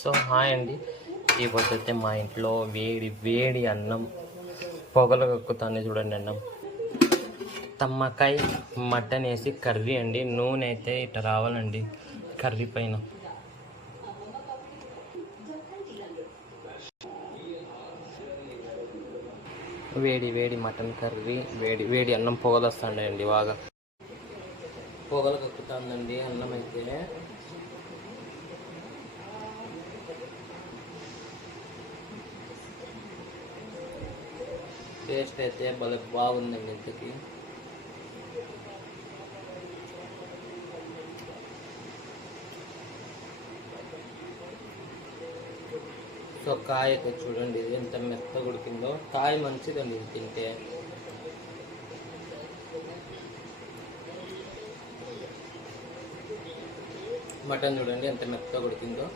So hi అండి. ఈ పొద్దుతే మా ఇంట్లో వేడి వేడి అన్నం పొగలు కక్కుతానే చూడండి. అన్నం తమ్మకాయ మటన్ వేసి కర్రీ అండి. నూనె అయితే ఇట్లా రావాలండి కర్రీ పైన. వేడి వేడి మటన్ కర్రీ, వేడి వేడి అన్నం పొగలు వస్తుండేయండి. బాగా పొగలు కక్కుతుందండి అన్నం అయితే. టేస్ట్ అయితే భలే బాగుందండి ఇంతకి. సో కాయ అయితే చూడండి ఇది ఎంత మెత్తగా ఉడికిందో. కాయ మంచిదండి ఇది తింటే. మటన్ చూడండి ఎంత మెత్తగా ఉడికిందో.